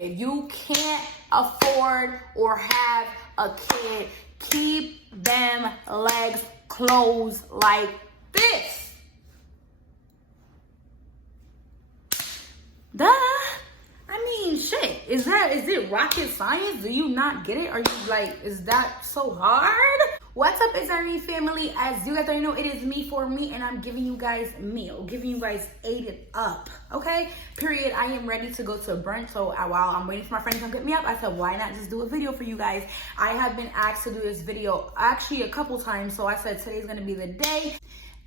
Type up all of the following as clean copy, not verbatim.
If you can't afford or have a kid, keep them legs closed like this. Duh. I mean, shit. Is it rocket science? Do you not get it? Are you like, is that so hard? What's up, it's Irene family? As you guys already know, it is me for me, and I'm giving you guys meal, giving you guys ate it up, okay? Period. I am ready to go to brunch, so while I'm waiting for my friend to come pick me up, I said, why not just do a video for you guys? I have been asked to do this video actually a couple times, so I said today's gonna be the day.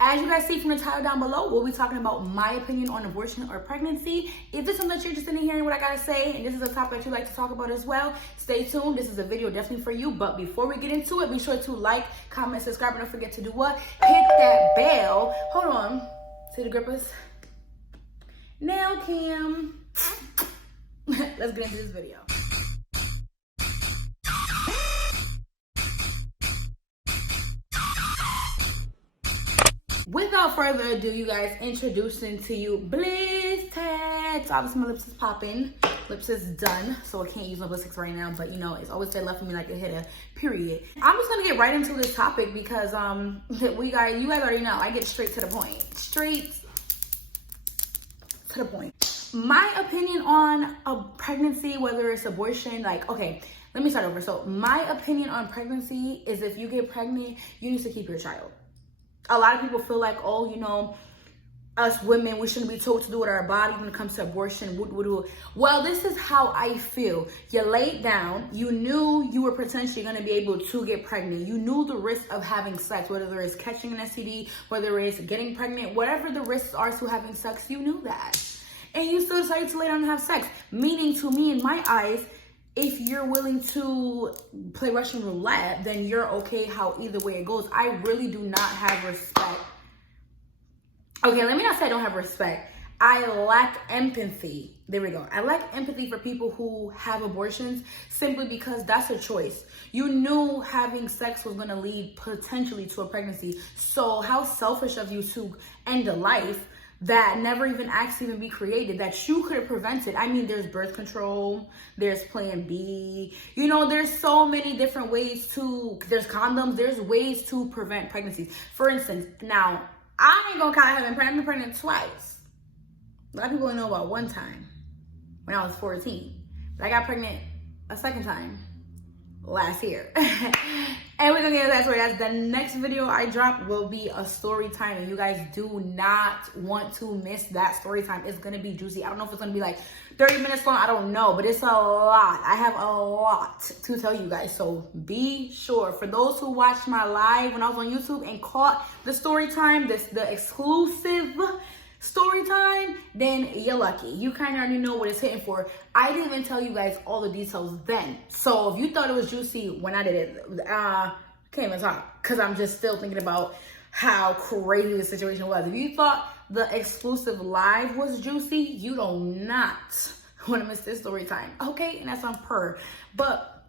As you guys see from the title down below, we'll be talking about my opinion on abortion or pregnancy. If this is something that you're interested in hearing what I gotta say, and this is a topic that you like to talk about as well, stay tuned. This is a video definitely for you. But before we get into it, be sure to like, comment, subscribe, and don't forget to do what? Hit that bell. Hold on. See the grippers? Nail cam. Let's get into this video. Without further ado, you guys, introducing to you Bliss Tats. Obviously, my lips is popping. Lips is done, so I can't use my lipsticks right now. But you know, it's always left for me like to hit a period. I'm just gonna get right into this topic because you guys already know I get straight to the point. Straight to the point. My opinion on a pregnancy, whether it's abortion, like, okay, let me start over. So my opinion on pregnancy is if you get pregnant, you need to keep your child. A lot of people feel like, oh, you know, us women, we shouldn't be told to do with our body when it comes to abortion. Well, this is how I feel. You laid down. You knew you were potentially going to be able to get pregnant. You knew the risk of having sex, whether it's catching an STD, whether it's getting pregnant, whatever the risks are to having sex, you knew that. And you still decided to lay down and have sex. Meaning, to me, in my eyes, if you're willing to play Russian roulette, then you're okay how either way it goes. I really do not have respect. Okay, let me not say I don't have respect. I lack empathy. There we go. I lack empathy for people who have abortions simply because that's a choice. You knew having sex was going to lead potentially to a pregnancy. So how selfish of you to end a life that never even actually be created, that you could have prevented. I mean, there's birth control, there's plan B, you know, there's so many different ways there's condoms, there's ways to prevent pregnancies. For instance, now, I ain't gonna count having pregnant, been pregnant twice. A lot of people only know about one time, when I was 14. But I got pregnant a second time last year. And we're gonna get into that story, guys. The next video I drop will be a story time, and you guys do not want to miss that story time. It's gonna be juicy. I don't know if it's gonna be like 30 minutes long, I don't know, but it's a lot. I have a lot to tell you guys, so be sure. For those who watched my live when I was on YouTube and caught the story time, the exclusive story time, then you're lucky. You kind of already know what it's hitting for. I didn't even tell you guys all the details then. So if you thought it was juicy when I did it, can't even talk because I'm just still thinking about how crazy the situation was. If you thought the exclusive live was juicy, you do not want to miss this story time. Okay, and that's on per. But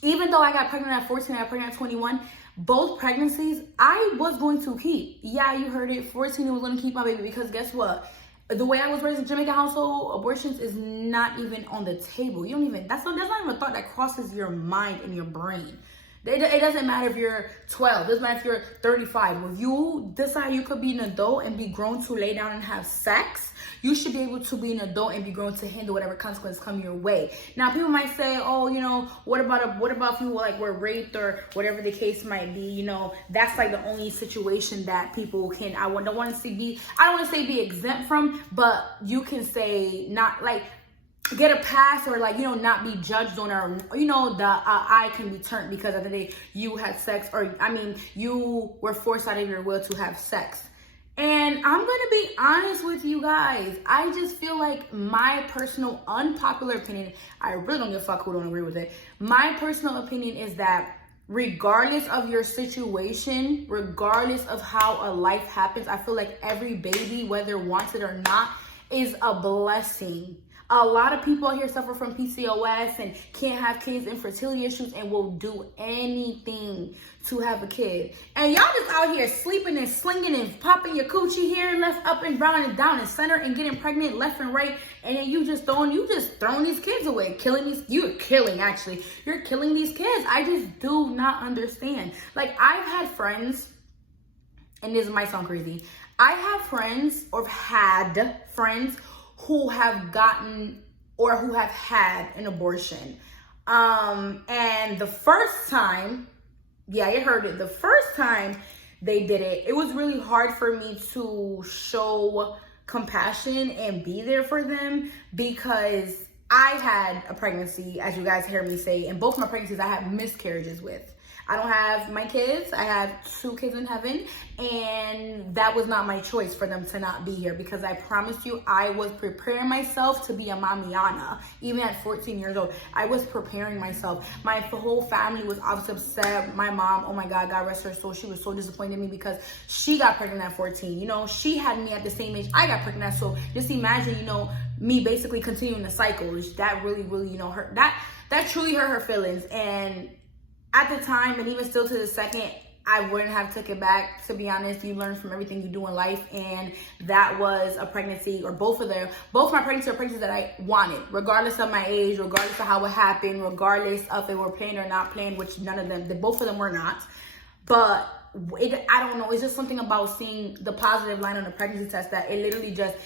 even though I got pregnant at 14, I got pregnant at 21, both pregnancies, I was going to keep. Yeah, you heard it. 14, I was going to keep my baby because guess what? The way I was raised in Jamaican household, abortions is not even on the table. You don't even, that's not even a thought that crosses your mind and your brain. It doesn't matter if you're 12. It doesn't matter if you're 35. If you decide you could be an adult and be grown to lay down and have sex, you should be able to be an adult and be grown to handle whatever consequences come your way. Now, people might say, oh, you know, what about if you like were raped or whatever the case might be? You know, that's like the only situation that people can. I don't want to say be exempt from, but you can say not like get a pass or like, you know, not be judged on, or you know, the eye can be turned because of the day you had sex, or I mean you were forced out of your will to have sex. And I'm gonna be honest with you guys, I just feel like my personal unpopular opinion, I really don't give a fuck who don't agree with it, my personal opinion is that regardless of your situation, regardless of how a life happens, I feel like every baby, whether wanted or not, is a blessing. A lot of people out here suffer from PCOS and can't have kids, infertility issues, and will do anything to have a kid. And y'all just out here sleeping and slinging and popping your coochie here, left, up and down and center, and getting pregnant left and right. And then you just throwing these kids away, you're killing these kids. I just do not understand. Like, I've had friends, and this might sound crazy, I have friends or had friends who have gotten or who have had an abortion. And the first time, yeah, you heard it, the first time they did it, it was really hard for me to show compassion and be there for them, because I had a pregnancy, as you guys heard me say, and both my pregnancies I had miscarriages with. I don't have my kids. I have 2 kids in heaven, and that was not my choice for them to not be here, because I promise you, I was preparing myself to be a mamiana. Even at 14 years old, I was preparing myself. My whole family was obviously upset. My mom, oh my God, God rest her soul, she was so disappointed in me because she got pregnant at 14. You know, she had me at the same age I got pregnant at. So just imagine, you know, me basically continuing the cycle. That really, you know, hurt. That truly hurt her feelings. And at the time, and even still to the second, I wouldn't have took it back. To be honest, you learn from everything you do in life, and that was a pregnancy, or both my pregnancies are pregnancies that I wanted, regardless of my age, regardless of how it happened, regardless of if they were planned or not planned, which both of them were not. But I don't know, it's just something about seeing the positive line on the pregnancy test that it literally just,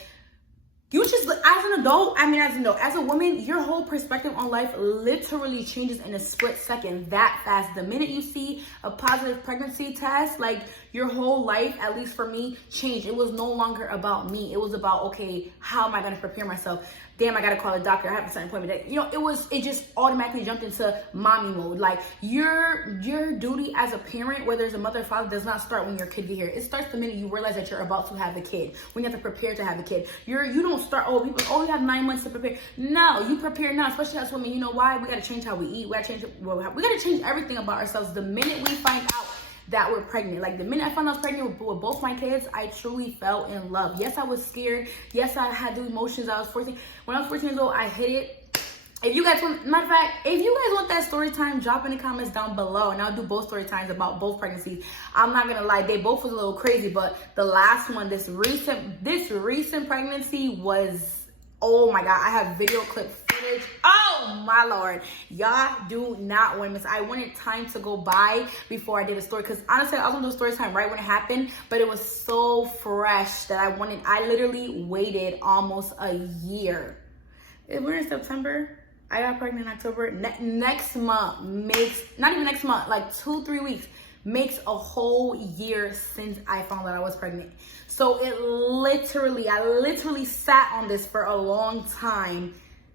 as an adult, as a woman, your whole perspective on life literally changes in a split second, that fast. The minute you see a positive pregnancy test, like, your whole life, at least for me, changed. It was no longer about me. It was about, okay, how am I going to prepare myself? Damn, I got to call a doctor. I have a certain appointment. You know, it just automatically jumped into mommy mode. Like, your duty as a parent, whether it's a mother or father, does not start when your kid get here. It starts the minute you realize that you're about to have a kid, when you have to prepare to have a kid. You don't start, you have 9 months to prepare. No, you prepare now, especially as women. You know why? We got to change how we eat. We got to change everything about ourselves the minute we find out that we're pregnant. Like, the minute I found out I was pregnant with both my kids, I truly fell in love. Yes, I was scared. Yes, I had the emotions. I was 14. When I was 14 years old, I hit it. If you guys want, matter of fact, if you guys want that story time, drop in the comments down below, and I'll do both story times about both pregnancies. I'm not gonna lie, they both was a little crazy, but the last one, this recent pregnancy was, oh my God, I have video clip footage. Oh my Lord. Y'all do not want to miss. I wanted time to go by before I did a story, because honestly, I was gonna do a story time right when it happened, but it was so fresh that I literally waited almost a year. We're in September. I got pregnant in October. Next month not even next month, like 2-3 weeks, makes a whole year since I found out I was pregnant. So I literally sat on this for a long time,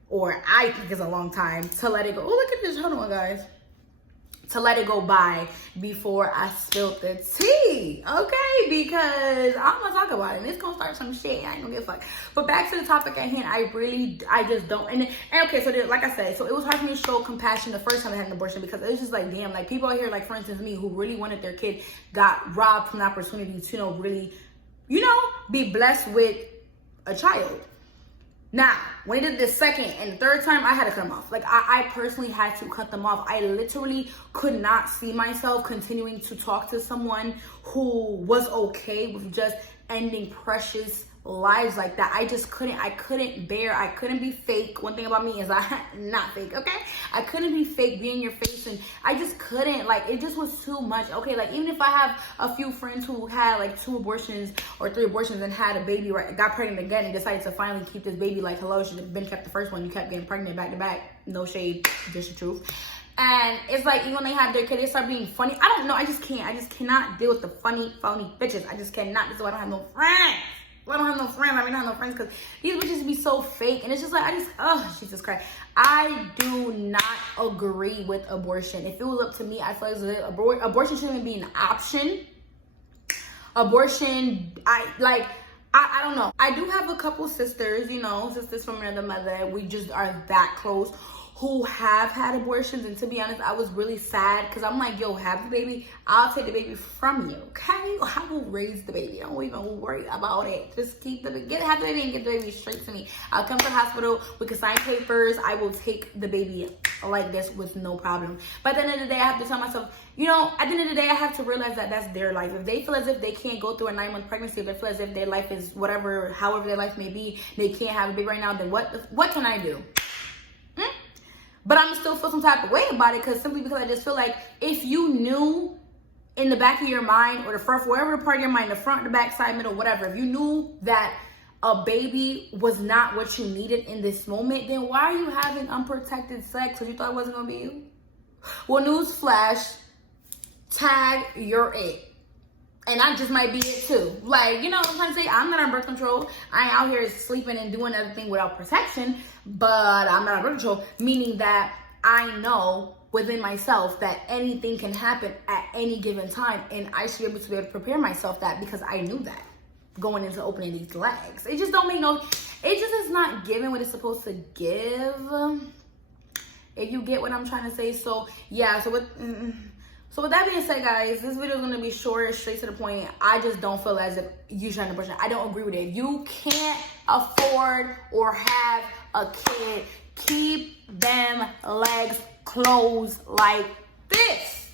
or I think it's a long time, to let it go. Oh, look at this. Hold on, guys. To let it go by before I spilled the tea, okay? Because I'm gonna talk about it, and it's gonna start some shit. I ain't gonna give a fuck. But back to the topic at hand, I just don't. And okay, so like I said, so it was hard for me to show compassion the first time I had an abortion, because it was just like, damn, like, people out here, like, for instance, me, who really wanted their kid, got robbed from the opportunity to, you know, really, you know, be blessed with a child. Now, when I did the second and the third time, I had to cut them off. Like, I personally had to cut them off. I literally could not see myself continuing to talk to someone who was okay with just ending precious lives like that. I couldn't be fake. One thing about me is I'm not fake, okay? I couldn't be fake, be in your face, and I just couldn't. Like, it just was too much, okay? Like, even if I have a few friends who had like 2 abortions or 3 abortions and had a baby, right, got pregnant again and decided to finally keep this baby, like, hello, should have been kept the first one. You kept getting pregnant back to back. No shade, just the truth. And it's like, even when they have their kid, they start being funny. I don't know, I just cannot deal with the funny, phony bitches. I just cannot. This is why I don't have no friends. I don't have no friends. I don't have no friends, because these bitches be so fake. And it's just like, oh, Jesus Christ. I do not agree with abortion. If it was up to me, I feel like abortion shouldn't even be an option. Abortion, I don't know. I do have a couple sisters, you know, sisters from another mother. We just are that close, who have had abortions, and to be honest, I was really sad because I'm like, yo, have the baby, I'll take the baby from you, okay? I will raise the baby. Don't even worry about it. Just have the baby and get the baby straight to me. I'll come to the hospital, we can sign papers, I will take the baby like this with no problem. But at the end of the day, I have to tell myself, you know, at the end of the day, I have to realize that that's their life. If they feel as if they can't go through a 9-month pregnancy, if they feel as if their life is whatever, however their life may be, they can't have a baby right now, then what can I do? But I'm still feel some type of way about it, simply because I just feel like if you knew in the back of your mind, or the front, wherever the part of your mind, the front, the back, side, middle, whatever, if you knew that a baby was not what you needed in this moment, then why are you having unprotected sex? Because you thought it wasn't gonna be you? Well, newsflash, tag, you're it. And I just might be it too. Like, you know what I'm trying to say? I'm not on birth control. I ain't out here sleeping and doing everything without protection, but I'm not on birth control, meaning that I know within myself that anything can happen at any given time, and I should be able to prepare myself that, because I knew that going into opening these legs. It just don't make no, it just is not giving what it's supposed to give, if you get what I'm trying to say. So yeah, so with that being said, guys, this video is going to be short, straight to the point. I just don't feel as if you should have an abortion. I don't agree with it. If you can't afford or have a kid, keep them legs closed like this.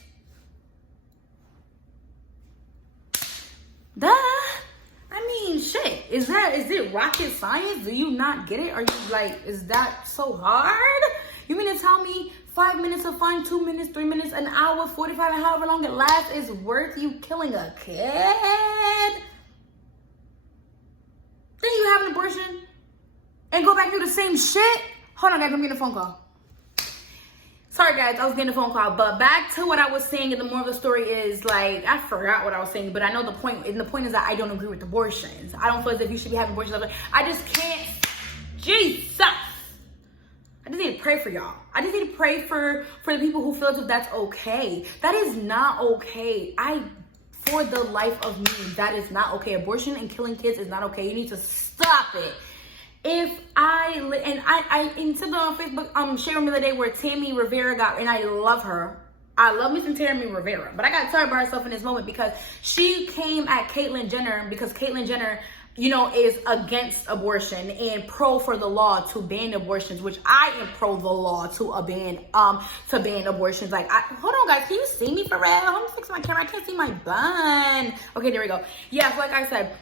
Duh. I mean, shit. Is it rocket science? Do you not get it? Are you like, is that so hard? You mean to tell me 5 minutes of fun, 2 minutes, 3 minutes, an hour, 45, and however long it lasts is worth you killing a kid? Then you have an abortion and go back through the same shit? Hold on, guys, I'm getting a phone call. Sorry, guys, I was getting a phone call. But back to what I was saying, and the moral of the story is, like, I forgot what I was saying, but I know the point. And the point is that I don't agree with abortions. I don't feel as if you should be having abortions. I just can't. Jesus. I just need to pray for y'all. I just need to pray for the people who feel as if that's okay. That is not okay. For the life of me, that is not okay. Abortion and killing kids is not okay. You need to stop it. I something on Facebook, sharing the other day where Tammy Rivera got, and I love her. I love me some Tammy Rivera, but I got to tell her about herself in this moment, because she came at Caitlyn Jenner, because Caitlyn Jenner, you know, is against abortion and pro for the law to ban abortions, which I am pro the law to ban abortions. Like, hold on, guys, can you see me for real? Let me fix my camera. I can't see my bun. Okay, there we go. Yeah, so like I said,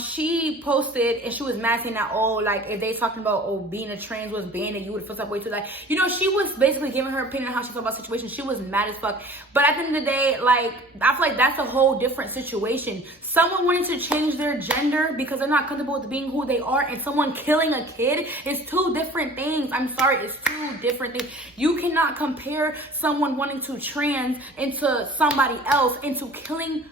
she posted, and she was mad saying that, oh, like, if they talking about, oh, being a trans was banned and you would feel that way too, like, you know, she was basically giving her opinion on how she felt about the situation. She was mad as fuck. But at the end of the day, like, I feel like that's a whole different situation. Someone wanting to change their gender because they're not comfortable with being who they are, and someone killing a kid is two different things. I'm sorry, it's two different things. You cannot compare someone wanting to trans into somebody else, into killing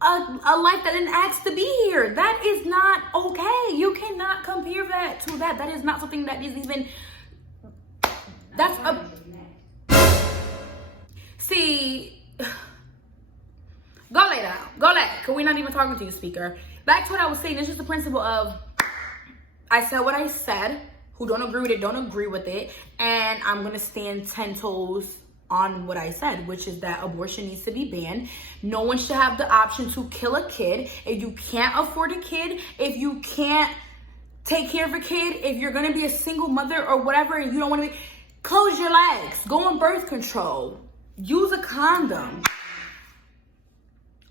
a life that didn't ask to be here. That is not okay. You cannot compare that to that. That is not something that is even, that's a, see, go lay down, because we're not even talking to you, speaker. Back to what I was saying, it's just the principle of, I said what I said. Who don't agree with it, don't agree with it, and I'm gonna stand 10 toes on what I said, which is that abortion needs to be banned. No one should have the option to kill a kid. If you can't afford a kid, if you can't take care of a kid, if you're gonna be a single mother or whatever, and you don't wanna be, close your legs, go on birth control, use a condom.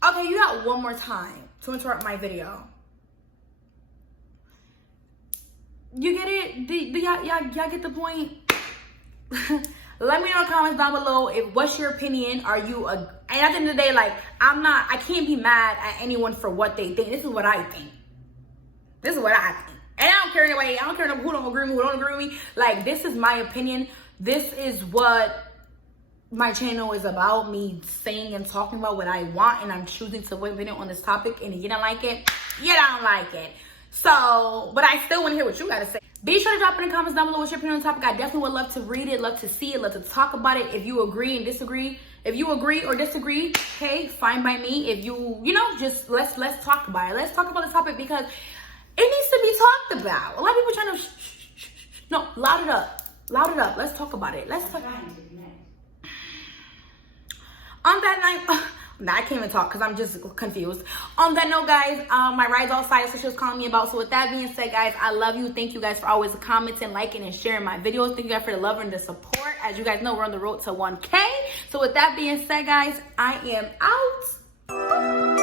Okay, you got one more time to interrupt my video. You get it? Do y'all get the point? Let me know in the comments down below what's your opinion. Are you and at the end of the day, like, I can't be mad at anyone for what they think. This is what I think. This is what I think. And I don't care anyway. I don't care who don't agree with me, who don't agree with me. Like, this is my opinion. This is what my channel is about, me saying and talking about what I want, and I'm choosing to voice video on this topic. And if you don't like it, you don't like it. So, but I still want to hear what you got to say. Be sure to drop in the comments down below what's your opinion on the topic. I definitely would love to read it, love to see it, love to talk about it. If you agree and disagree, if you agree or disagree, hey, fine by me. If you know, just let's talk about it. Let's talk about the topic, because it needs to be talked about. A lot of people trying to, no, loud it up. Loud it up. Let's talk about it. Let's talk. On that night, I can't even talk because I'm just confused. On that note, guys, my ride's all excited, so she was calling me about. So with that being said, guys, I love you. Thank you guys for always commenting, liking, and sharing my videos. Thank you guys for the love and the support. As you guys know, we're on the road to 1K. So with that being said, guys, I am out.